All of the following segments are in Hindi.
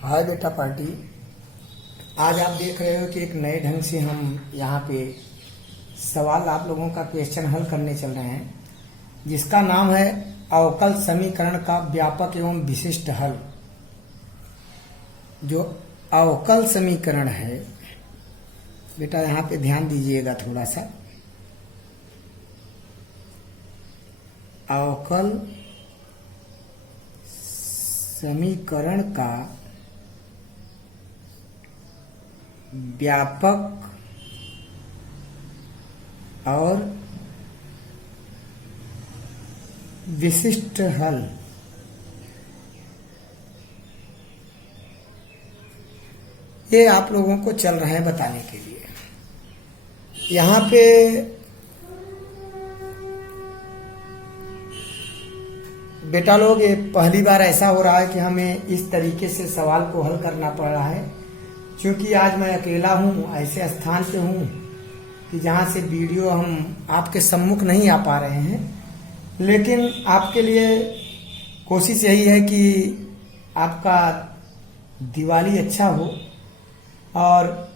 हाय बेटा पार्टी। आज आप देख रहे हो कि एक नए ढंग से हम यहाँ पे सवाल आप लोगों का क्वेश्चन हल करने चल रहे हैं, जिसका नाम है अवकल समीकरण का व्यापक एवं विशिष्ट हल। जो अवकल समीकरण है बेटा, यहाँ पे ध्यान दीजिएगा थोड़ा सा। अवकल समीकरण का व्यापक और विशिष्ट हल। ये आप लोगों को चल रहा है बताने के लिए। यहाँ पे बेटा लोग, ये पहली बार ऐसा हो रहा है कि हमें इस तरीके से सवाल को हल करना पड़ रहा है, क्योंकि आज मैं अकेला हूँ, ऐसे स्थान पे हूँ कि जहाँ से वीडियो हम आपके सम्मुख नहीं आ पा रहे हैं। लेकिन आपके लिए कोशिश यही है कि आपका दिवाली अच्छा हो और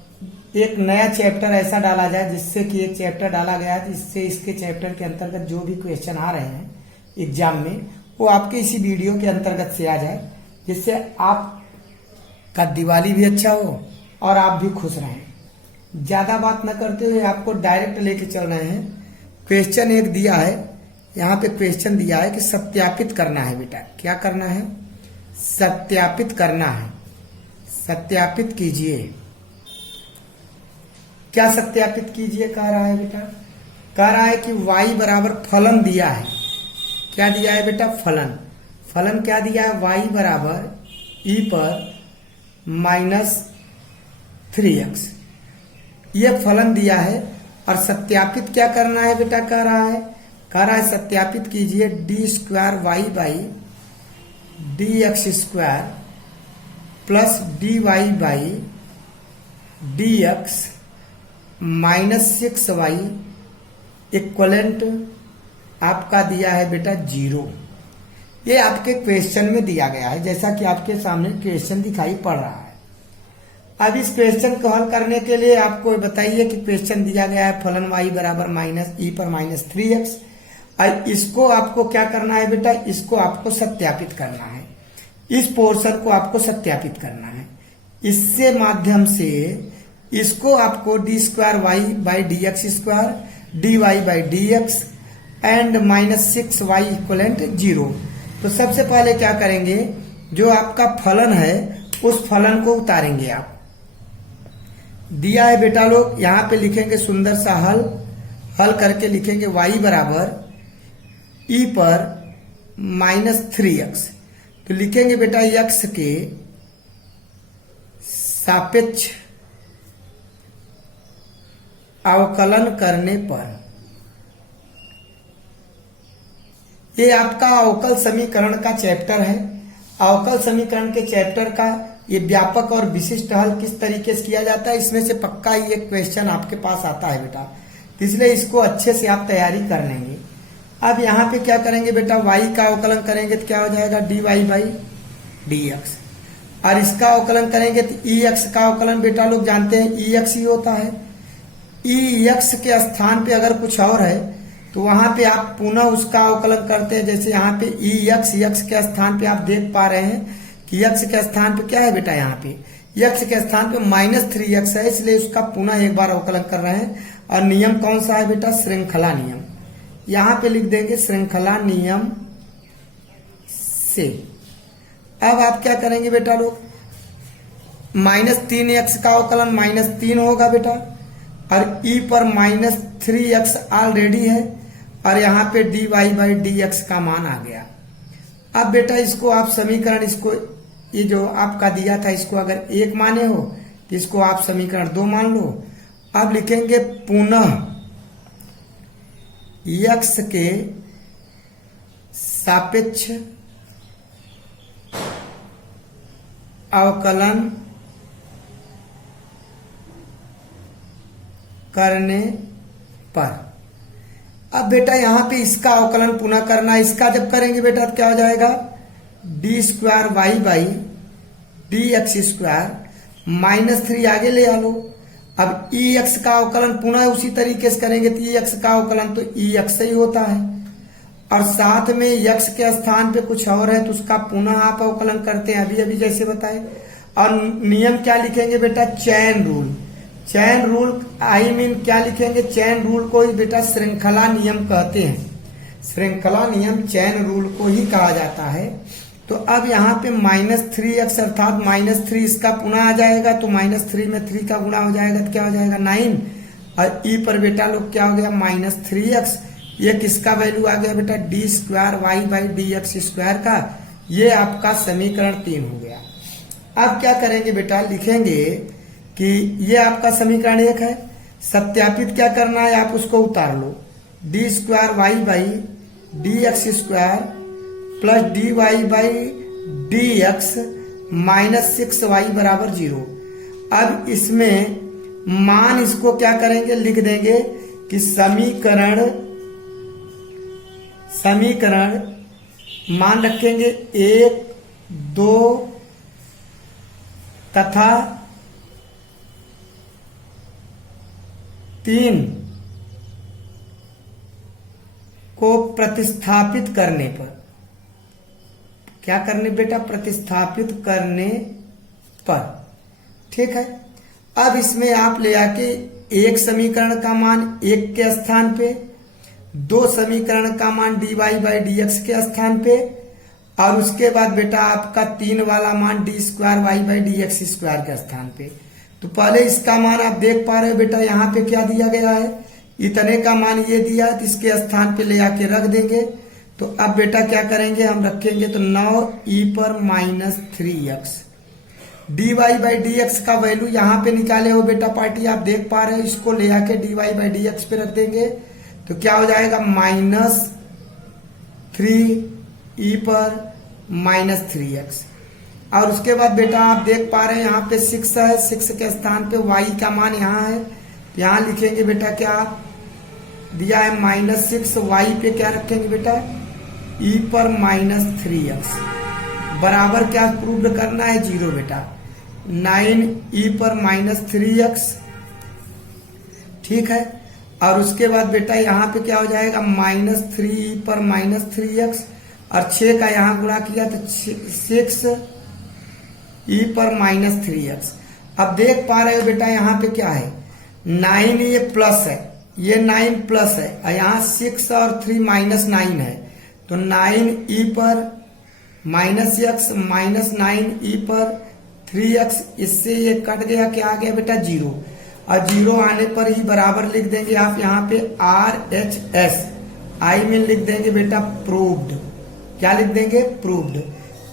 एक नया चैप्टर ऐसा डाला जाए, जिससे कि एक चैप्टर डाला गया है जिससे इसके चैप्टर के अंतर्गत जो भी क्वेश्चन आ रहे हैं एग्जाम में, वो आपके इसी वीडियो के अंतर्गत से आ जाए, जिससे आपका दिवाली भी अच्छा हो और आप भी खुश रहें। ज्यादा बात न करते हुए आपको डायरेक्ट लेके चल रहे हैं। क्वेश्चन एक दिया है, यहाँ पे क्वेश्चन दिया है कि सत्यापित करना है। बेटा क्या करना है? सत्यापित करना है। सत्यापित कीजिए। क्या सत्यापित कीजिए कह रहा है बेटा? कह रहा है कि y बराबर फलन दिया है। क्या दिया है बेटा? फलन। फलन क्या दिया है? y बराबर e पर -3x, ये फलन दिया है। और सत्यापित क्या करना है बेटा? कह रहा है सत्यापित कीजिए d² y dx² plus dy dx -6y equivalent आपका दिया है बेटा 0। ये आपके क्वेश्चन में दिया गया है, जैसा कि आपके सामने क्वेश्चन दिखाई पड़ रहा है। अब इस क्वेश्चन को हल करने के लिए आपको बताइए कि क्वेश्चन दिया गया है फलन y बराबर e पर -3x। और इसको आपको क्या करना है बेटा? इसको आपको सत्यापित करना है। इस पोर्शन को आपको सत्यापित करना है। इससे माध्यम से इसको आपको d² dx² dy dx and -6y equivalent 0। तो सबसे पहले क्या करेंगे, जो आपका फलन है उस फलन को उतारेंगे। आप दिया है बेटा लोग, यहाँ पे लिखेंगे सुंदर सा हल करके लिखेंगे y बराबर e पर -3x। तो लिखेंगे बेटा x के सापेक्ष अवकलन करने पर, ये आपका अवकल समीकरण का चैप्टर है। अवकल समीकरण के चैप्टर का ये व्यापक और विशिष्ट हल किस तरीके से किया जाता है, इसमें से पक्का ही एक क्वेश्चन आपके पास आता है बेटा, इसलिए इसको अच्छे से आप तैयारी कर लेंगे। अब यहाँ पे क्या करेंगे बेटा? y का अवकलन करेंगे तो क्या हो जाएगा? dy dx। और इसका अवकलन करेंगे तो ex का अवकलन बेटा लोग जानते हैं ex ही होता है। ex के स्थान पे अगर कुछ और है तो वहां पे आप पुनः उसका अवकलन करते हैं। जैसे यहाँ पे x के स्थान पे आप देख पा रहे हैं कि x के स्थान पे क्या है बेटा? यहाँ पे x के स्थान पे -3x है, इसलिए उसका पुनः एक बार अवकलन कर रहे हैं। और नियम कौन सा है बेटा? श्रृंखला नियम। यहाँ पे लिख देंगे श्रृंखला नियम से। अब आप क्या करेंगे बेटा लोग? -3x का अवकलन -3 होगा बेटा, और e पर -3x ऑलरेडी है, और यहाँ पे dy dx का मान आ गया। अब बेटा इसको आप समीकरण, इसको ये जो आपका दिया था इसको अगर 1 माने हो तो इसको आप समीकरण 2 मान लो। अब लिखेंगे पुनः x के सापेक्ष अवकलन करने पर। अब बेटा यहाँ पे इसका अवकलन पुनः करना, इसका जब करेंगे बेटा तो क्या हो जाएगा? d² y dx² माइनस 3 आगे ले आ लो। अब ex का अवकलन पुनः उसी तरीके से करेंगे तो ex का अवकलन तो ex से ही होता है, और साथ में x के स्थान पे कुछ और है तो उसका पुनः आप अवकलन करते हैं अभी अभी जैसे बताए। और नियम क्या लिखेंगे बेटा? Chain rule. चैन रूल क्या लिखेंगे? चैन रूल को ही बेटा श्रृंखला नियम कहते हैं। श्रृंखला नियम चैन रूल को ही कहा जाता है। तो अब यहाँ पे -3x अर्थात -3 इसका पुनः आ जाएगा, तो -3 में 3 का गुणा हो जाएगा तो क्या हो जाएगा? 9। और ई पर बेटा लोग क्या हो गया? -3x। ये किसका वैल्यू आ गया बेटा? d²y/dx² का। ये आपका समीकरण 3 हो गया। अब क्या करेंगे बेटा? लिखेंगे कि ये आपका समीकरण 1 है। सत्यापित क्या करना है? आप उसको उतार लो। d²y/dx² plus dy/dx -6y = 0। अब इसमें मान इसको क्या करेंगे? लिख देंगे कि समीकरण मान रखेंगे 1, 2 तथा 3 को प्रतिस्थापित करने पर, क्या करने बेटा? प्रतिस्थापित करने पर। ठीक है। अब इसमें आप ले आके एक समीकरण का मान 1 के स्थान पे, 2 समीकरण का मान dy/dx के स्थान पे, और उसके बाद बेटा आपका 3 वाला मान d²y/dx² के स्थान पे। तो पहले इसका मान आप देख पा रहे हो बेटा, यहाँ पे क्या दिया गया है? इतने का मान ये दिया, तो इसके स्थान पे ले आके रख देंगे। तो अब बेटा क्या करेंगे? हम रखेंगे तो 9e पर -3x dy/dx का वैल्यू यहाँ पे निकाले हो बेटा पार्टी, आप देख पा रहे हो। इसको ले आके dy/dx पे रख देंगे तो क्या हो जाएगा? -3e पर -3x। और उसके बाद बेटा आप देख पा रहे हैं यहाँ पे 6 है, 6 के स्थान पे y का मान यहाँ है, यहाँ लिखेंगे बेटा क्या दिया है? -6। y पे क्या रखेंगे बेटा? e पर -3x बराबर क्या प्रूव करना है? 0 बेटा। 9e पर -3x। ठीक है। और उसके बाद बेटा यहाँ पे क्या हो जाएगा? -3e पर -3x, और 6 का यहाँ गुणा किया तो 6e पर -3x। अब देख पा रहे हो बेटा यहाँ पे क्या है? 9 ये प्लस है, ये 9 प्लस है, और यहाँ 6 और 3 -9 है। तो 9e पर -x -9e पर 3x, इससे ये कट गया, क्या आ गया बेटा? 0। और 0 आने पर ही बराबर लिख देंगे आप यहाँ पे RHS, आई में लिख देंगे बेटा प्रूव्ड। क्या लिख देंगे? प्रूव्ड।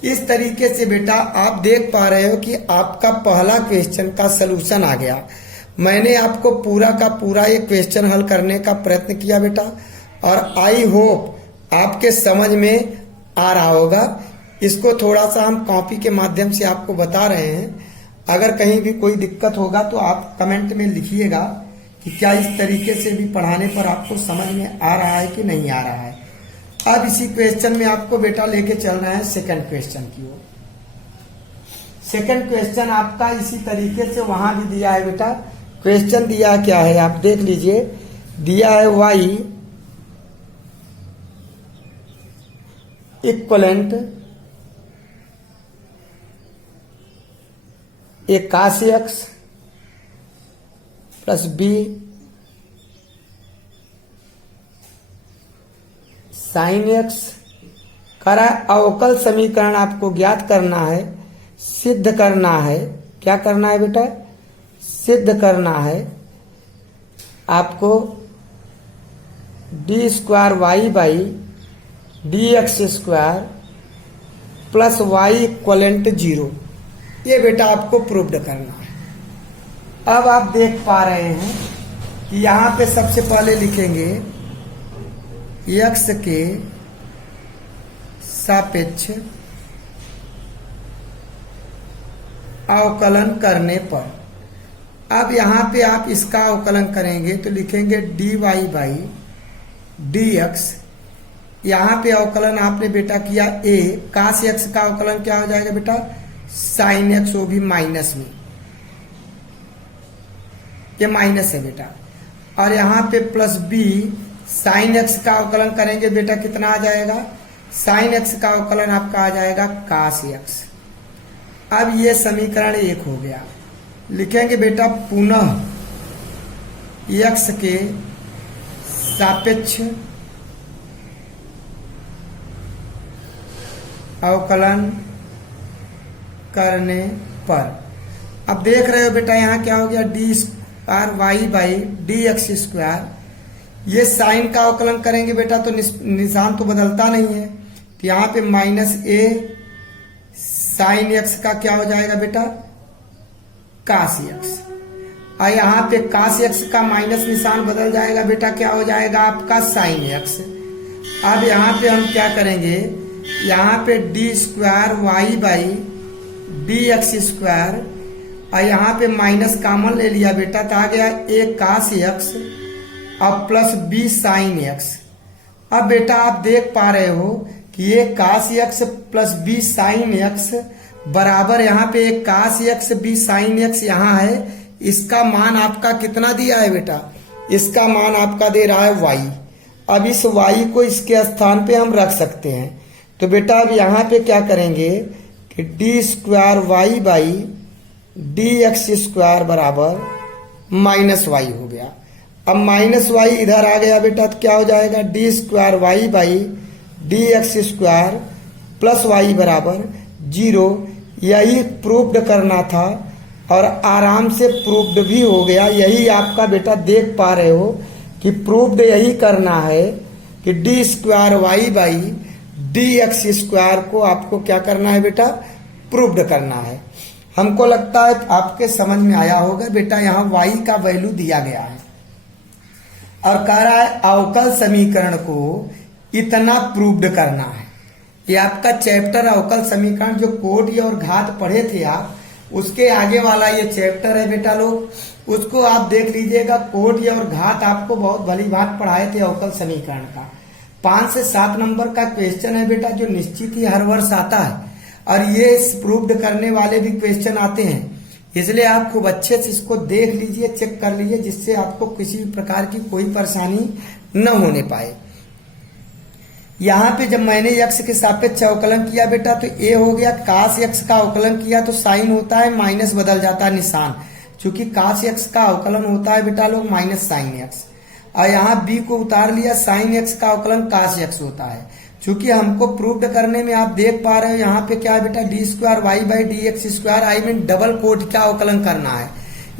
इस तरीके से बेटा आप देख पा रहे हो कि आपका पहला क्वेश्चन का सलूशन आ गया। मैंने आपको पूरा का पूरा ये क्वेश्चन हल करने का प्रयत्न किया बेटा, और आई होप आपके समझ में आ रहा होगा। इसको थोड़ा सा हम कॉपी के माध्यम से आपको बता रहे हैं। अगर कहीं भी कोई दिक्कत होगा तो आप कमेंट में लिखिएगा कि क्या इस तरीके से भी पढ़ाने पर आपको समझ में आ रहा है कि नहीं आ रहा है। अब इसी क्वेश्चन में आपको बेटा लेके चल रहे हैं सेकंड क्वेश्चन की ओर। सेकंड क्वेश्चन आपका इसी तरीके से वहां भी दिया है बेटा। क्वेश्चन दिया क्या है आप देख लीजिए। दिया है y equivalent 81x plus b sine x करा। अवकल समीकरण आपको ज्ञात करना है, सिद्ध करना है। क्या करना है बेटा? सिद्ध करना है आपको d²y/dx² प्लस y इक्वलेंट 0। ये बेटा आपको प्रूव्ड करना है। अब आप देख पा रहे हैं कि यहां पे सबसे पहले लिखेंगे x के सापेक्ष अवकलन करने पर। अब यहां पे आप इसका अवकलन करेंगे तो लिखेंगे dy/dx। यहां पे अवकलन आपने बेटा किया a, cos x का अवकलन क्या हो जाएगा बेटा? साइन एक्स, वो भी माइनस में, ये माइनस है बेटा। और यहाँ पे प्लस बी साइन एक्स का अवकलन करेंगे बेटा, कितना आ जाएगा, साइन एक्स का अवकलन आपका आ जाएगा कास एक्स। अब ये समीकरण 1 हो गया। लिखेंगे बेटा पुनः एक्स के सापेक्ष अवकलन करने पर। अब देख रहे हो बेटा यहाँ क्या हो गया, D square Y by D X square. ये साइन का अवकलन करेंगे बेटा तो निशान तो बदलता नहीं है, तो यहाँ पे माइनस ए साइन एक्स का क्या हो जाएगा बेटा, कास एक्स। और यहाँ पे कास एक्स का माइनस निशान बदल जाएगा बेटा, क्या हो जाएगा आपका साइन एक्स। अब यहाँ पे हम क्या करेंगे, यहाँ पे D square Y by D X square, और यहाँ पे माइनस कॉमन ले लिया बेटा, तो आ गया ए कास एक्स और प्लस बी साइन एक्स। अब बेटा आप देख पा रहे हो कि ये cos x plus B sine x बराबर यहाँ पे एक cos x B sine x यहाँ है। इसका मान आपका कितना दिया है बेटा, इसका मान आपका दे रहा है वाई। अब इस वाई को इसके स्थान पे हम रख सकते हैं। तो बेटा अब यहाँ पे क्या करेंगे कि D square Y by D X square बराबर माइनस वाई हो गया। अब माइनस वाई इधर आ गया बेटा, तो क्या हो जाएगा, D square Y by D X square plus Y बराबर 0। यही प्रूव्ड करना था और आराम से प्रूव्ड भी हो गया। यही आपका बेटा देख पा रहे हो कि प्रूव्ड यही करना है कि D square Y by D X square को आपको क्या करना है बेटा, प्रूव्ड करना है। हमको लगता है आपके समझ में आया होगा बेटा। यहाँ वाई का वैल्यू दिया गया है और कह रहा है अवकल समीकरण को इतना प्रूव्ड करना है। ये आपका चैप्टर अवकल समीकरण जो कोटि और घात पढ़े थे आप, उसके आगे वाला ये चैप्टर है बेटा लोग, उसको आप देख लीजिएगा। कोटि और घात आपको बहुत भली बात पढ़ाए थे अवकल समीकरण का। 5 से 7 नंबर का क्वेश्चन है बेटा, जो निश्चित ही हर वर्ष आता है और ये प्रूव्ड करने वाले भी क्वेश्चन आते हैं। इसलिए आप खूब अच्छे से इसको देख लीजिए, चेक कर लीजिए, जिससे आपको किसी भी प्रकार की कोई परेशानी न होने पाए। यहाँ पे जब मैंने एक्स के सापेक्ष अवकलन किया बेटा, तो ए हो गया, कास एक्स का अवकलन किया तो साइन होता है, माइनस बदल जाता है निशान, क्योंकि कास एक्स का अवकलन होता है बेटा लोग माइनस साइन एक्स। और यहाँ बी को उतार लिया, साइन एक्स का अवकलन कास एक्स होता है। चूंकि हमको प्रूव्ड करने में आप देख पा रहे हो यहाँ पे क्या है बेटा, D square Y by D X square, I mean double quote का अवकलन करना है।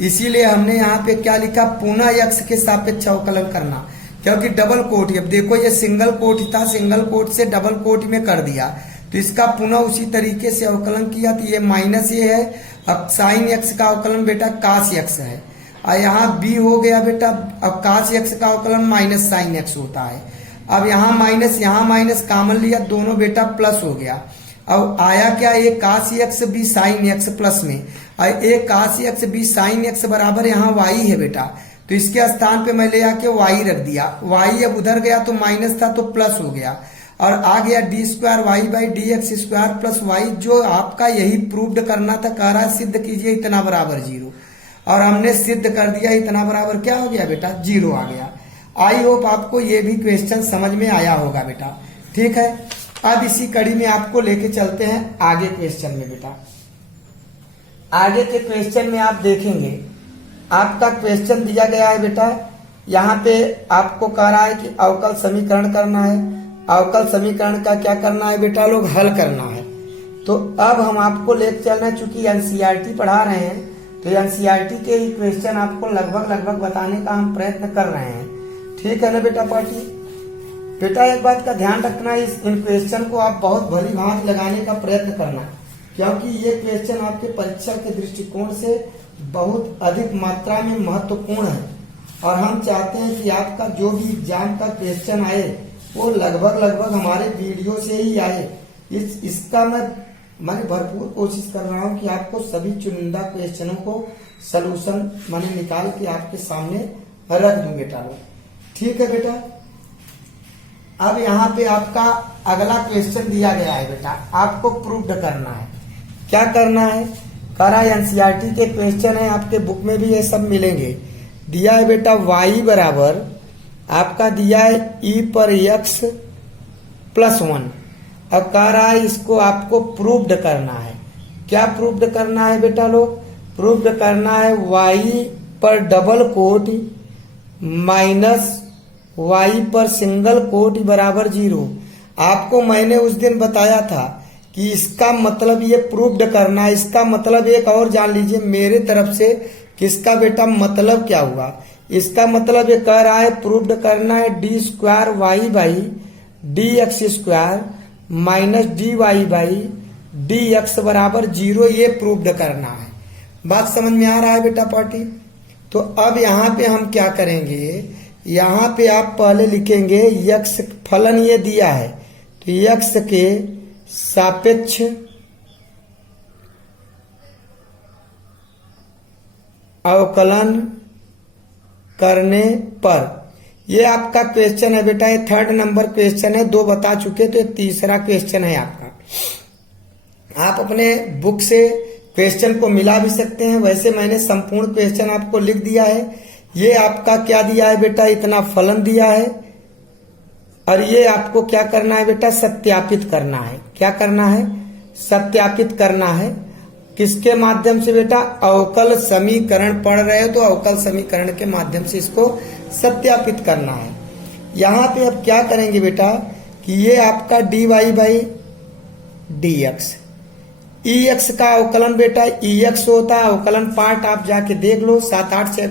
इसीलिए हमने यहाँ पे क्या लिखा, पुनः एक्स के सापेक्ष अवकलन करना, क्योंकि डबल कोट, अब देखो ये सिंगल कोट था, सिंगल कोट से डबल कोट में कर दिया, तो इसका पुनः उसी तरीके से अवकलन किया, तो ये माइनस ये है। अब साइन एक्स का अवकलन बेटा कास एक्स है, और यहाँ बी हो गया बेटा, अब कास एक्स का अवकलन माइनस साइन एक्स होता है। अब यहाँ माइनस कॉमन लिया, दोनों बेटा प्लस हो गया। अब आया क्या, ये cos x B sine x plus में, और एक cos x B sine x बराबर यहाँ वाई है बेटा, तो इसके स्थान पे मैं ले आके वाई रख दिया। वाई अब उधर गया तो माइनस था तो प्लस हो गया, और आ गया D square Y by D X square plus Y, जो आपका यही प्रूव्ड करना था। कह रहा है सिद्ध कीजिए इतना बराबर 0, और हमने सिद्ध कर दिया। इतना बराबर क्या हो गया बेटा, 0 आ गया। आई होप आपको ये भी क्वेश्चन समझ में आया होगा बेटा, ठीक है। अब इसी कड़ी में आपको लेके चलते हैं आगे क्वेश्चन में बेटा। आगे के क्वेश्चन में आप देखेंगे, आपका क्वेश्चन दिया गया है बेटा, यहाँ पे आपको कह रहा है कि अवकल समीकरण करना है। अवकल समीकरण का क्या करना है बेटा लोग, हल करना है। तो अब हम आपको लेके चलना है, चूंकि एनसीईआरटी पढ़ा रहे हैं, तो एनसीईआरटी के ही क्वेश्चन आपको लगभग बताने का हम प्रयत्न कर रहे हैं, ठीक है ना बेटा पार्टी। बेटा एक बात का ध्यान रखना, इन क्वेश्चन को आप बहुत भली भांति लगाने का प्रयत्न करना, क्योंकि ये क्वेश्चन आपके परीक्षा के दृष्टिकोण से बहुत अधिक मात्रा में महत्वपूर्ण है, और हम चाहते हैं कि आपका जो भी एग्जाम का क्वेश्चन आए वो लगभग हमारे वीडियो से ही आए। इसका मैं भरपूर कोशिश कर रहा हूँ कि आपको सभी चुनिंदा क्वेश्चनों को सलूशन मैंने निकाल के आपके सामने रख दूं बेटा लोग, ठीक है बेटा। अब यहाँ पे आपका अगला क्वेश्चन दिया गया है बेटा, आपको प्रूव्ड करना है। क्या करना है, करा एनसीईआरटी के क्वेश्चन है, आपके बुक में भी ये सब मिलेंगे। दिया है बेटा y बराबर आपका दिया है e पर x +1। अब कह रहा है इसको आपको प्रूव्ड करना है। क्या प्रूव्ड करना है बेटा लोग, प्रूव्ड करना है y पर डबल कोट माइनस y पर सिंगल कोट बराबर 0। आपको मैंने उस दिन बताया था कि इसका मतलब ये प्रूव्ड करना है। इसका मतलब एक और जान लीजिए मेरे तरफ से कि इसका बेटा मतलब क्या हुआ। इसका मतलब ये कह रहा है प्रूव्ड करना है d² y dx² minus dy dx बराबर 0, ये प्रूव्ड करना है। बात समझ में आ रहा है बेटा पार्टी। तो अब यहाँ पे हम क्या करेंगे, यहाँ पे आप पहले लिखेंगे x फलन ये दिया है तो x के सापेक्ष अवकलन करने पर, ये आपका क्वेश्चन है बेटा, ये 3rd नंबर क्वेश्चन है, 2 बता चुके तो ये तीसरा क्वेश्चन है आपका। आप अपने बुक से क्वेश्चन को मिला भी सकते हैं, वैसे मैंने संपूर्ण क्वेश्चन आपको लिख दिया है। ये आपका क्या दिया है बेटा, इतना फलन दिया है और ये आपको क्या करना है बेटा, सत्यापित करना है। क्या करना है, सत्यापित करना है। किसके माध्यम से बेटा, अवकल समीकरण पढ़ रहे हो तो अवकल समीकरण के माध्यम से इसको सत्यापित करना है। यहाँ पे अब क्या करेंगे बेटा कि ये आपका dy dx, ex का अवकलन बेटा ex होता है। अवकलन पार्ट आप जाके देख लो, 7-8 से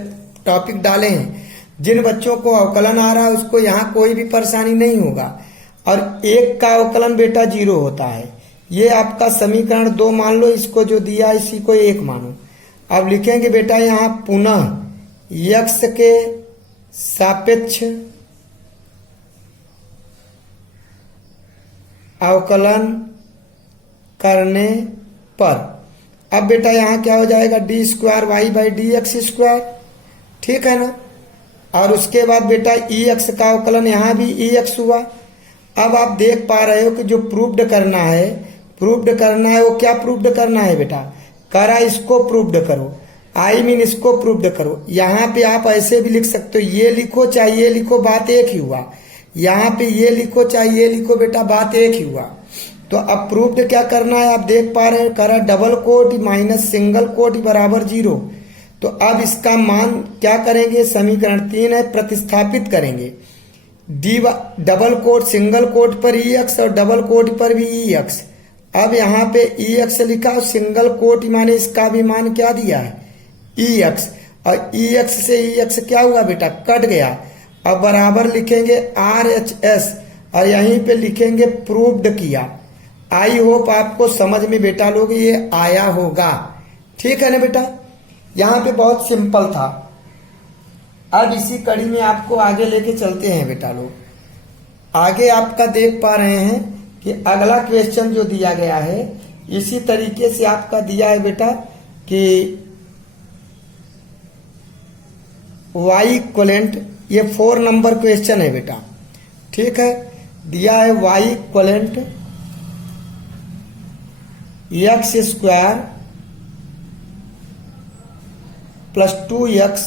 टॉपिक डाले हैं। जिन बच्चों को अवकलन आ रहा है उसको यहाँ कोई भी परेशानी नहीं होगा। और 1 का अवकलन बेटा 0 होता है। ये आपका समीकरण 2 मान लो, इसको जो दिया इसी को 1 मानो। अब लिखेंगे बेटा यहाँ पुनः x के सापेक्ष अवकलन करने पर, अब बेटा यहाँ क्या हो जाएगा, d² y dx², ठीक है ना। और उसके बाद बेटा ex का अवकलन यहाँ भी ex हुआ। अब आप देख पा रहे हो कि जो प्रूव्ड करना है, प्रूव्ड करना है वो क्या प्रूव्ड करना है बेटा, करा इसको प्रूव्ड करो, आई मीन इसको प्रूव्ड करो। यहाँ पे आप ऐसे भी लिख सकते हो, ये लिखो चाहे ये लिखो, बात एक ही हुआ। यहाँ पे ये लिखो चाहे ये लिखो बेटा, बात एक ही हुआ। तो अब प्रूव्ड क्या करना है आप देख पा रहे हो, करा double quote minus single quote बराबर 0। तो अब इसका मान क्या करेंगे, समीकरण 3 है, प्रतिस्थापित करेंगे। D double quote single quote पर ex और डबल कोट पर भी ex। अब यहाँ पे ex लिखा और सिंगल कोट माने इसका भी मान क्या दिया है ex, और ex से ex क्या हुआ बेटा, कट गया। अब बराबर लिखेंगे RHS और यहीं पे लिखेंगे प्रूव्ड किया। आई होप आपको समझ में बेटा लोग ये आया होगा, ठीक है ना बेटा। यहाँ पे बहुत सिंपल था। अब इसी कड़ी में आपको आगे लेके चलते हैं बेटा लोग। आगे आपका देख पा रहे हैं कि अगला क्वेश्चन जो दिया गया है इसी तरीके से आपका दिया है बेटा कि y इक्वलेंट, ये 4 नंबर क्वेश्चन है बेटा, ठीक है। दिया है y equivalent x² plus 2x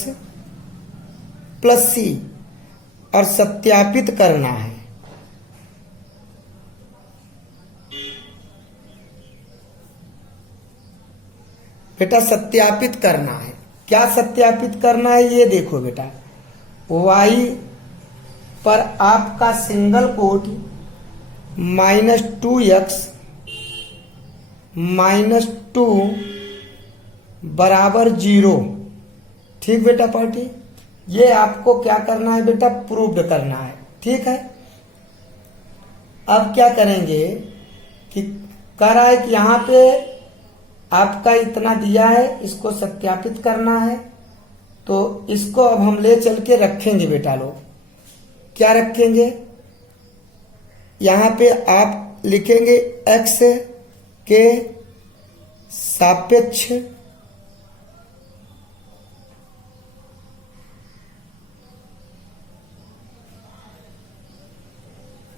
plus c और सत्यापित करना है। बेटा सत्यापित करना है, क्या सत्यापित करना है ये देखो बेटा। y पर आपका सिंगल कोट -2x -2 बराबर 0, ठीक बेटा पार्टी। ये आपको क्या करना है बेटा, प्रूव्ड करना है, ठीक है। अब क्या करेंगे कि कह रहा है कि यहाँ पे आपका इतना दिया है, इसको सत्यापित करना है। तो इसको अब हम ले चल के रखेंगे बेटा लोग। क्या रखेंगे, यहाँ पे आप लिखेंगे x के सापेक्ष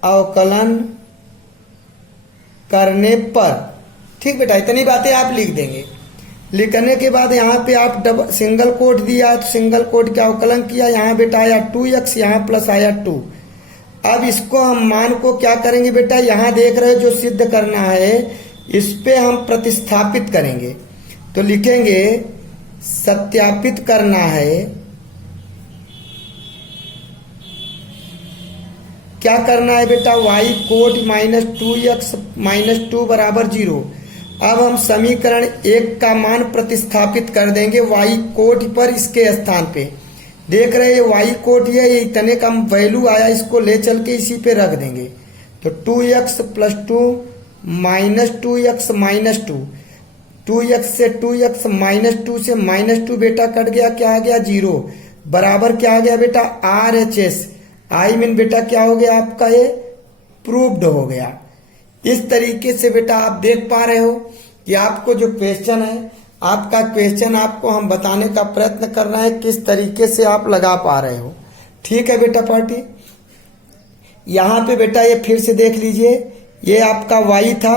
अवकलन करने पर ठीक बेटा, इतनी बातें आप लिख देंगे। लिखने के बाद यहाँ पे आप सिंगल कोट दिया तो सिंगल कोट का अवकलन किया, यहाँ बेटा आया 2x, यहाँ प्लस आया 2। अब इसको हम मान को क्या करेंगे बेटा, यहाँ देख रहे हो जो सिद्ध करना है इस पे हम प्रतिस्थापित करेंगे। तो लिखेंगे सत्यापित करना है, क्या करना है बेटा, y coat minus 2x minus 2 बराबर 0। अब हम समीकरण 1 का मान प्रतिस्थापित कर देंगे y कोट पर, इसके स्थान पे देख रहे हैं y कोट ये इतने का वैल्यू आया, इसको ले चल के इसी पे रख देंगे। तो 2x plus 2 minus 2x minus 2, 2x से 2x माइनस 2 से माइनस 2 बेटा कट गया, क्या आ गया 0, बराबर क्या आ गया बेटा RHS। आई मीन बेटा क्या हो गया आपका, ये प्रूव्ड हो गया। इस तरीके से बेटा आप देख पा रहे हो कि आपको जो क्वेश्चन है, आपका क्वेश्चन आपको हम बताने का प्रयत्न कर रहे हैं किस तरीके से आप लगा पा रहे हो। ठीक है बेटा पार्टी, यहाँ पे बेटा ये फिर से देख लीजिए, ये आपका y था,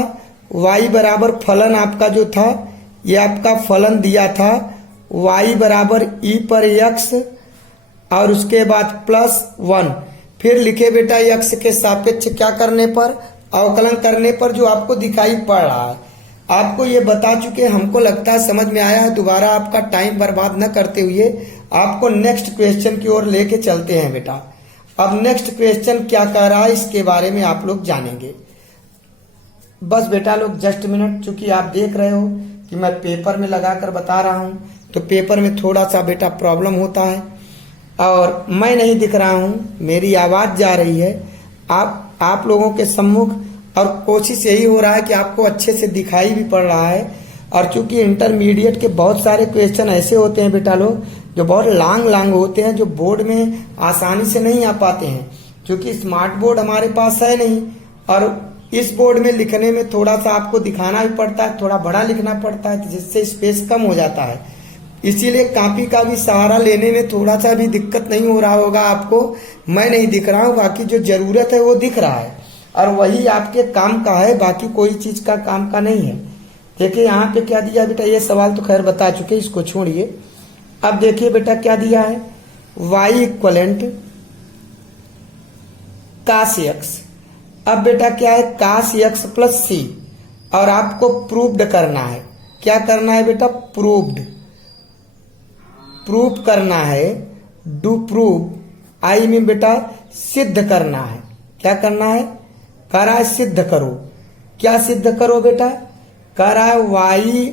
y बराबर फलन आपका जो था, ये आपका फलन दिया था y बराबर e पर x और उसके बाद प्लस 1। फिर लिखे बेटा x के सापेक्ष क्या करने पर, अवकलन करने पर जो आपको दिखाई पड़ रहा है। आपको ये बता चुके, हमको लगता है समझ में आया है। दोबारा आपका टाइम बर्बाद न करते हुए आपको नेक्स्ट क्वेश्चन की ओर लेके चलते हैं बेटा। अब नेक्स्ट क्वेश्चन क्या कह रहा है इसके बारे में आप लोग जानेंगे। बस बेटा लोग जस्ट मिनट, चूंकि आप देख रहे हो कि मैं पेपर में लगाकर बता रहा हूं, तो पेपर में थोड़ा सा बेटा प्रॉब्लम होता है और मैं नहीं दिख रहा हूं, मेरी आवाज जा रही है आप लोगों के सम्मुख, और कोशिश यही हो रहा है कि आपको अच्छे से दिखाई भी पड़ रहा है। और चूंकि इंटरमीडिएट के बहुत सारे क्वेश्चन ऐसे होते हैं बेटा लोग जो बहुत लॉन्ग होते हैं, जो बोर्ड में आसानी से नहीं आ पाते हैं, क्योंकि स्मार्ट बोर्ड हमारे पास है नहीं, और इस बोर्ड में लिखने में थोड़ा सा आपको दिखाना भी पड़ता है, थोड़ा बड़ा लिखना पड़ता है, जिससे स्पेस कम हो जाता है। इसीलिए कॉपी का भी सहारा लेने में थोड़ा सा भी दिक्कत नहीं हो रहा होगा आपको। मैं नहीं दिख रहा हूँ, बाकी जो जरूरत है वो दिख रहा है और वही आपके काम का है, बाकी कोई चीज का काम का नहीं है। देखिए यहाँ पे क्या दिया बेटा, ये सवाल तो खैर बता चुके, इसको छोड़िए। अब देखिए बेटा क्या दिया है, y इक्वलेंट कास x। अब बेटा क्या है, कास x प्लस c, और आपको प्रूव्ड करना है। क्या करना है बेटा, प्रूव करना है, डू प्रूव, आई मीन बेटा सिद्ध करना है। क्या करना है, कह रहा है सिद्ध करो। क्या सिद्ध करो बेटा, कह रहा है y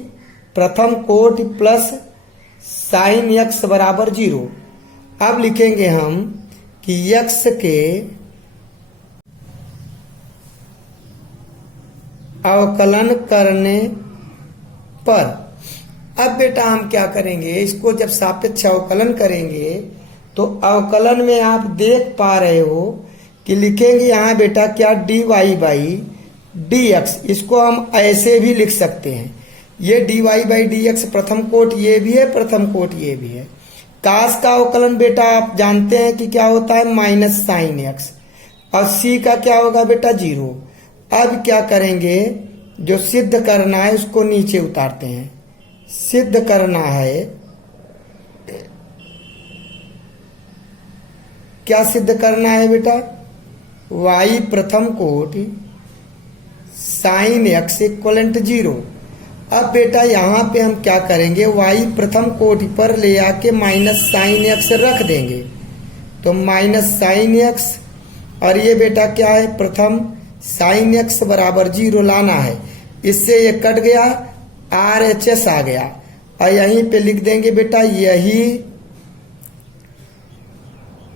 प्रथम कोट प्लस साइन x बराबर 0। अब लिखेंगे हम कि x के अवकलन करने पर, अब बेटा हम क्या करेंगे, इसको जब सापेक्ष अवकलन करेंगे तो अवकलन में आप देख पा रहे हो कि लिखेंगे यहाँ बेटा क्या, dy बाई dx। इसको हम ऐसे भी लिख सकते हैं, ये dy बाई dx प्रथम कोट ये भी है, प्रथम कोट ये भी है। कास का अवकलन बेटा आप जानते हैं कि क्या होता है, माइनस साइन x, और c का क्या होगा बेटा 0। अब क्या करेंगे, जो सिद्ध करना है उसको नीचे उतारते हैं। सिद्ध करना है, क्या सिद्ध करना है बेटा, y प्रथम कोट साइन x इक्वलेंट 0। अब बेटा यहाँ पे हम क्या करेंगे, y प्रथम कोट पर ले आके माइनस साइन x रख देंगे, तो माइनस साइन x, और ये बेटा क्या है, प्रथम साइन x बराबर 0 लाना है। इससे ये कट गया, RHS आ गया, और यहीं पे लिख देंगे बेटा यही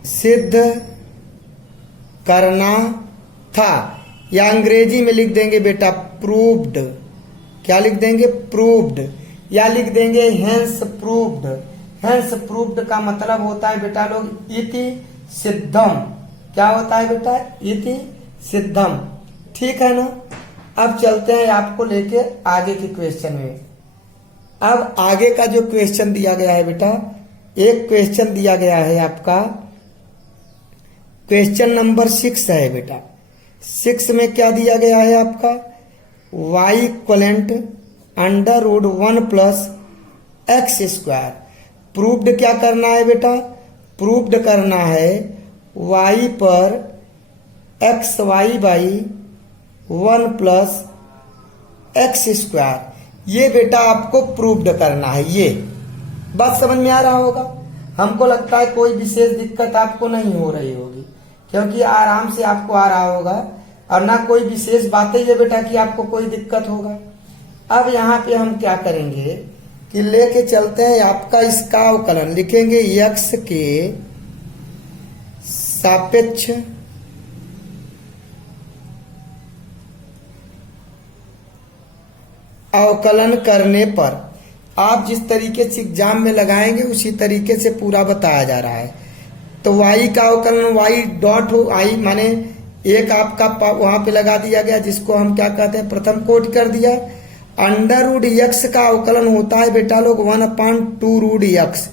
सिद्ध करना था, या अंग्रेजी में लिख देंगे बेटा प्रूव्ड। क्या लिख देंगे, प्रूव्ड, या लिख देंगे हेंस प्रूव्ड। हेंस प्रूव्ड का मतलब होता है बेटा लोग इति सिद्धम। क्या होता है बेटा, इति सिद्धम। ठीक है ना। अब चलते हैं आपको लेके आगे के क्वेश्चन में। अब आगे का जो क्वेश्चन दिया गया है बेटा, एक क्वेश्चन दिया गया है आपका, क्वेश्चन नंबर 6 है बेटा। 6 में क्या दिया गया है आपका, y equivalent under root 1 plus X square. Proved क्या करना है बेटा? प्रूव्ड करना है y पर X Y by 1 plus X square. ये बेटा आपको प्रूव्ड करना है। ये बात समझ में आ रहा होगा। हमको लगता है कोई विशेष दिक्कत आपको नहीं हो रही होगी, क्योंकि आराम से आपको आ रहा होगा और ना कोई विशेष बातें ये बेटा कि आपको कोई दिक्कत होगा। अब यहाँ पे हम क्या करेंगे कि लेके चलते हैं आपका इसका अवकलन। लिखेंगे x के सापेक्ष अवकलन करने पर, आप जिस तरीके से एग्जाम में लगाएंगे उसी तरीके से पूरा बताया जा रहा है। तो y का अवकलन y डॉट हो, आई माने एक आपका वहां पे लगा दिया गया, जिसको हम क्या कहते हैं प्रथम कोट कर दिया। अंडर रूट x का अवकलन होता है बेटा लोग 1/2 रूट x।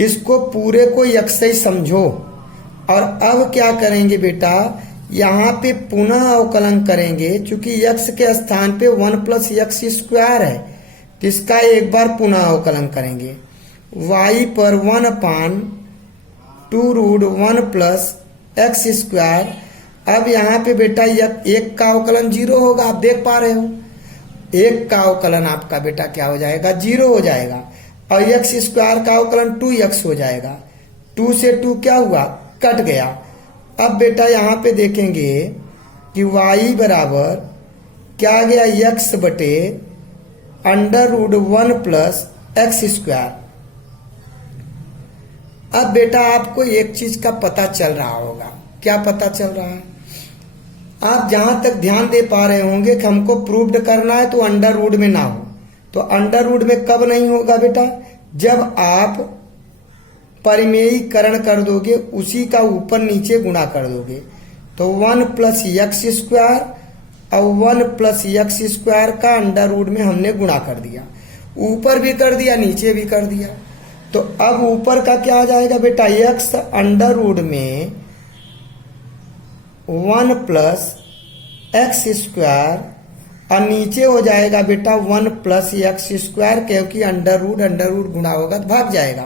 इसको पूरे को x से ही समझो। और अब क्या करेंगे बेटा, यहाँ पे पुनः अवकलन करेंगे। चूंकि x के स्थान पे 1 प्लस एक्स स्क्वायर है, तो इसका एक बार पुनः अवकलन करेंगे। y पर 1/2 रूट 1 प्लस एक्स स्क्वायर। अब यहाँ पे बेटा एक का अवकलन 0 होगा, आप देख पा रहे हो। एक का अवकलन आपका बेटा क्या हो जाएगा? 0 हो जाएगा। और एक्स स्क्वायर का अवकलन 2x हो जाएगा। 2 से 2 क्या हुआ? कट गया। अब बेटा यहाँ पे देखेंगे कि y बराबर क्या आ गया? x बटे under root 1 plus X square. अब बेटा आपको एक चीज का पता चल रहा होगा। क्या पता चल रहा है? आप जहां तक ध्यान दे पा रहे होंगे कि हमको प्रूव्ड करना है तो अंडर रूट में ना हो। तो अंडर रूट में कब नहीं होगा बेटा? जब आप परिमेयीकरण कर दोगे, उसी का ऊपर नीचे गुणा कर दोगे। तो 1 प्लस एक्स स्क्वायर और 1 प्लस एक्स स्क्वायर का अंडर रूट में हमने गुणा कर दिया। ऊपर भी कर दिया, नीचे भी कर दिया। तो अब ऊपर का क्या आ जाएगा बेटा? एक्स अंडर रूट में 1 प्लस एक्स स्क्वायर, और नीचे हो जाएगा बेटा 1 प्लस एक्स स्क्वायर, क्योंकि अंडर रूट गुणा होगा तो भाग जाएगा।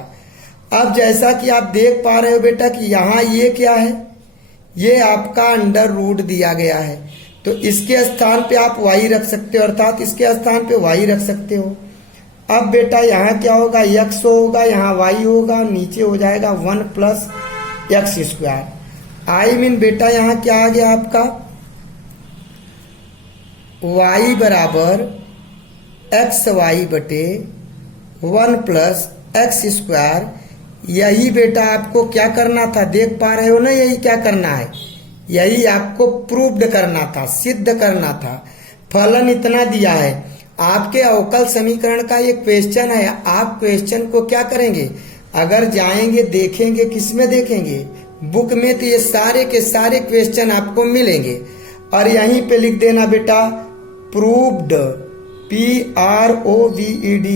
अब जैसा कि आप देख पा रहे हो बेटा कि यहाँ ये क्या है? ये आपका अंडर रूट दिया गया है। तो इसके स्थान पे आप y रख सकते हो, अर्थात इसके स्थान पे y रख सकते हो। अब बेटा यहाँ क्या होगा? x होगा, यहाँ y होगा, नीचे हो जाएगा 1 plus X square. I mean बेटा यहाँ क्या आ गया आपका? y बराबर एक्स वाई बटे 1 प्लस एक्स स्क्वायर। यही बेटा आपको क्या करना था? देख पा रहे हो ना, यही क्या करना है? यही आपको प्रूव्ड करना था, सिद्ध करना था। फलन इतना दिया है। आपके अवकल समीकरण का ये क्वेश्चन है। आप क्वेश्चन को क्या करेंगे? अगर जाएंगे देखेंगे, किसमें देखेंगे? बुक में। तो ये सारे के सारे क्वेश्चन आपको मिलेंगे। और यहीं पे लिख देना बेटा प्रूव्ड, PROVED,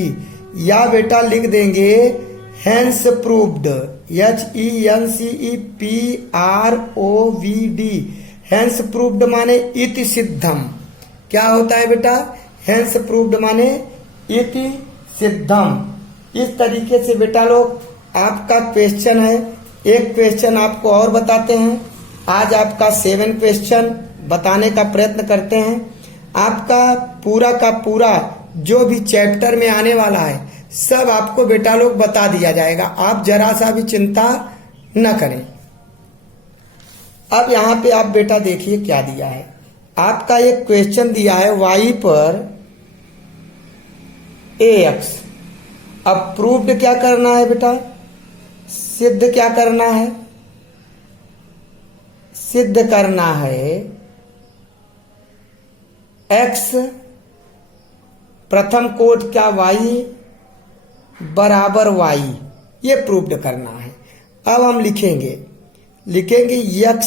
या बेटा लिख देंगे hence proved, HENCE hence proved माने इति सिद्धम। क्या होता है बेटा? हेंस प्रूव्ड माने इति सिद्धम। इस तरीके से बेटा लोग आपका क्वेश्चन है। एक क्वेश्चन आपको और बताते हैं। आज आपका 7 क्वेश्चन बताने का प्रयत्न करते हैं। आपका पूरा का पूरा जो भी चैप्टर में आने वाला है सब आपको बेटा लोग बता दिया जाएगा। आप जरा सा भी चिंता न करें। अब यहाँ पे आप बेटा देखिए क्या दिया है। आपका एक क्वेश्चन दिया है y पर ax। अब प्रूव्ड क्या करना है बेटा? सिद्ध क्या करना है? सिद्ध करना है x प्रथम कोट क्या y बराबर y, ये प्रूव्ड करना है। अब हम लिखेंगे x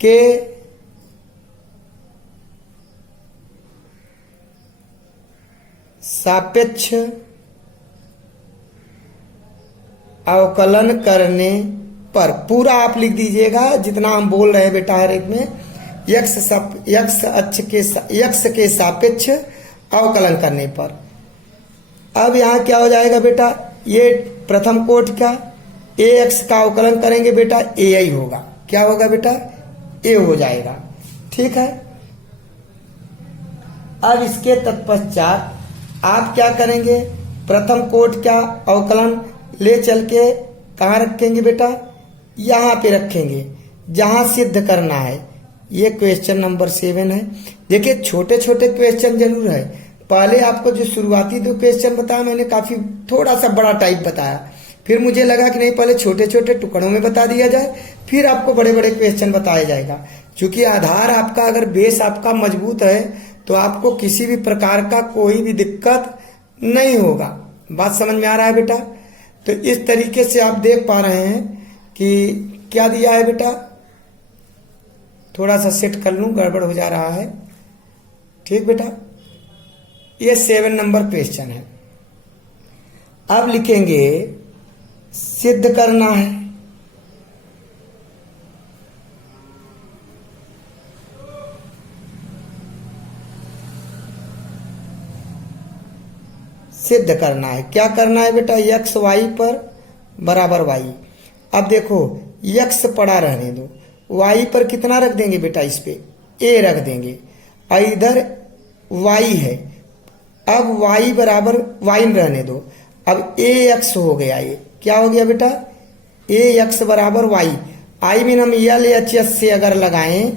के सापेक्ष अवकलन करने पर, पूरा आप लिख दीजिएगा जितना हम बोल रहे हैं बेटा हर एक में। यक्स के सापेक्ष अवकलन करने पर। अब यहाँ क्या हो जाएगा बेटा, ये प्रथम कोटि का ए एक्स का अवकलन करेंगे बेटा, ए आई होगा। क्या होगा बेटा, ए हो जाएगा। ठीक है। अब इसके तत्पश्चात आप क्या करेंगे, प्रथम कोटि का अवकलन ले चल के कहाँ रखेंगे बेटा, यहाँ पे रखेंगे जहां सिद्ध करना है। ये क्वेश्चन नंबर 7 है। देखिए छोटे छोटे क्वेश्चन जरूर है। पहले आपको जो शुरुआती 2 क्वेश्चन बताया मैंने, काफी थोड़ा सा बड़ा टाइप बताया, फिर मुझे लगा कि नहीं पहले छोटे छोटे टुकड़ों में बता दिया जाए, फिर आपको बड़े बड़े क्वेश्चन बताया जाएगा। क्योंकि आधार आपका, अगर बेस आपका मजबूत है तो आपको किसी भी प्रकार का कोई भी दिक्कत नहीं होगा। बात समझ में आ रहा है बेटा। तो इस तरीके से आप देख पा रहे हैं कि क्या दिया है बेटा, थोड़ा सा सेट कर लूं, गड़बड़ हो जा रहा है। ठीक बेटा, ये 7 नंबर क्वेश्चन है। अब लिखेंगे सिद्ध करना है। सिद्ध करना है। क्या करना है बेटा, यक्स वाई पर बराबर वाई। अब देखो यक्स पड़ा रहने दो, वाई पर कितना रख देंगे बेटा, इस पे ए रख देंगे, और इधर वाई है। अब वाई बराबर वाई रहने दो। अब ए एक्स हो गया, ये क्या हो गया बेटा, ए एक्स बराबर वाई। आई मीन हम एल एच एस से अगर लगाएं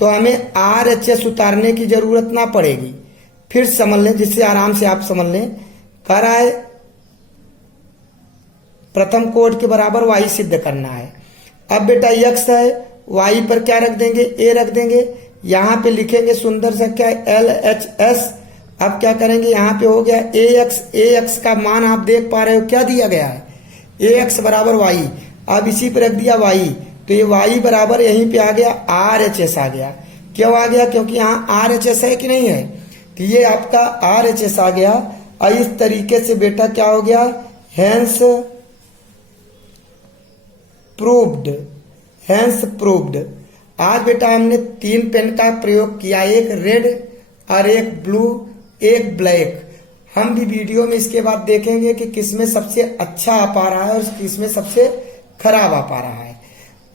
तो हमें आर एच एस उतारने की जरूरत ना पड़ेगी। फिर समझ लें, जिससे आराम से आप समझ लें। कह रहा है प्रथम कोड के बराबर वाई सिद्ध करना है। अब बेटा यक्स है, वाई पर क्या रख देंगे, ए रख देंगे। यहां पे लिखेंगे सुंदर सा क्या, एल एच एस। अब क्या करेंगे, यहाँ पे हो गया ए एक्स। ए एक्स का मान आप देख पा रहे हो क्या दिया गया है, ए एक्स बराबर वाई। अब इसी पे रख दिया वाई, तो ये वाई बराबर यहीं पे आ गया आर एच एस आ गया। क्यों आ गया, क्योंकि यहाँ आर एच एस है कि नहीं है, तो ये आपका आर एच एस आ गया। और इस तरीके से बेटा क्या हो गया, हैंस प्रूव्ड। Hence proved. आज बेटा हमने 3 पेन का प्रयोग किया, एक रेड और एक ब्लू, एक ब्लैक। हम भी वीडियो में इसके बाद देखेंगे कि किसमें सबसे अच्छा आ पा रहा है और किसमें सबसे खराब आ पा रहा है।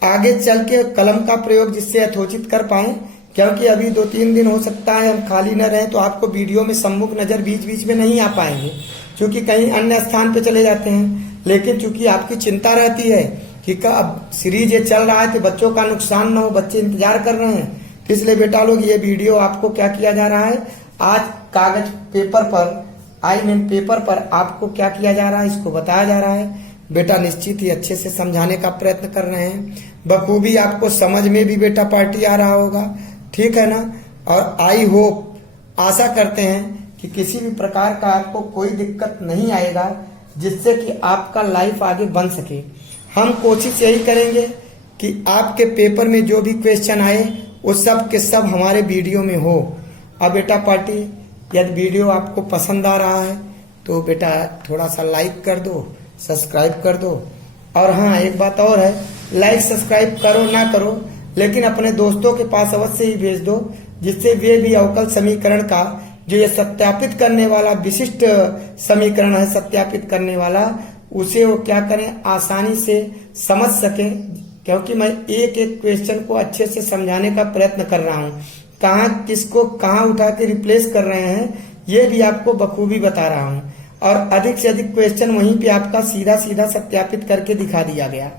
आगे चल के कलम का प्रयोग जिससे यथोचित कर पाए, क्योंकि अभी 2-3 दिन हो सकता है हम खाली न रहें, तो आपको वीडियो में सम्मुख नजर बीच बीच में नहीं आ पाएंगे, क्योंकि कहीं अन्य स्थान पे चले जाते हैं। लेकिन चूंकि आपकी चिंता रहती है कि अब सीरीज ये चल रहा है तो बच्चों का नुकसान न हो, बच्चे इंतजार कर रहे हैं, तो इसलिए बेटा लोग ये वीडियो आपको क्या किया जा रहा है, आज कागज पेपर पर, आई मीन पेपर पर आपको क्या किया जा रहा है, इसको बताया जा रहा है। बेटा निश्चित ही अच्छे से समझाने का प्रयत्न कर रहे हैं, बखूबी आपको समझ में भी बेटा पार्टी आ रहा होगा। ठीक है ना। और आई होप, आशा करते हैं कि किसी भी प्रकार का आपको कोई दिक्कत नहीं आएगा, जिससे कि आपका लाइफ आगे बन सके। हम कोशिश यही करेंगे कि आपके पेपर में जो भी क्वेश्चन आए वो सब के सब हमारे वीडियो में हो। अब बेटा पार्टी, यदि वीडियो आपको पसंद आ रहा है तो बेटा थोड़ा सा लाइक कर दो, सब्सक्राइब कर दो। और हाँ, एक बात और है, लाइक सब्सक्राइब करो ना करो, लेकिन अपने दोस्तों के पास अवश्य ही भेज दो, जिससे वे भी अवकल समीकरण का जो ये सत्यापित करने वाला विशिष्ट समीकरण है, सत्यापित करने वाला, उसे वो क्या करें, आसानी से समझ सके। क्योंकि मैं एक एक क्वेश्चन को अच्छे से समझाने का प्रयत्न कर रहा हूँ, कहाँ किसको कहाँ उठा के रिप्लेस कर रहे हैं ये भी आपको बखूबी बता रहा हूँ। और अधिक से अधिक क्वेश्चन वहीं पे आपका सीधा सीधा सत्यापित करके दिखा दिया गया।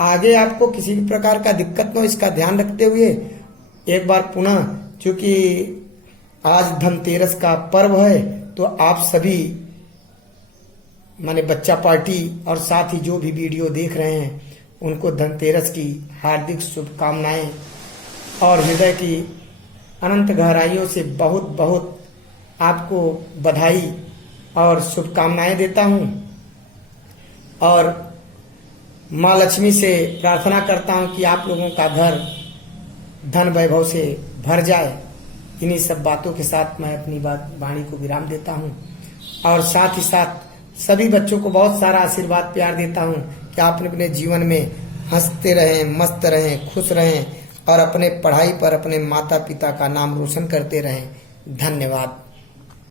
आगे आपको किसी भी प्रकार का दिक्कत न हो, इसका ध्यान रखते हुए एक बार पुनः, चूंकि आज धनतेरस का पर्व है, तो आप सभी माने बच्चा पार्टी और साथ ही जो भी वीडियो देख रहे हैं उनको धनतेरस की हार्दिक शुभकामनाएं और हृदय की अनंत गहराइयों से बहुत बहुत आपको बधाई और शुभकामनाएं देता हूं। और माँ लक्ष्मी से प्रार्थना करता हूं कि आप लोगों का घर धन वैभव से भर जाए। इन्हीं सब बातों के साथ मैं अपनी वाणी को विराम देता हूं और साथ ही साथ सभी बच्चों को बहुत सारा आशीर्वाद प्यार देता हूं कि आप अपने जीवन में हंसते रहें, मस्त रहें, खुश रहें और अपने पढ़ाई पर अपने माता पिता का नाम रोशन करते रहें। धन्यवाद।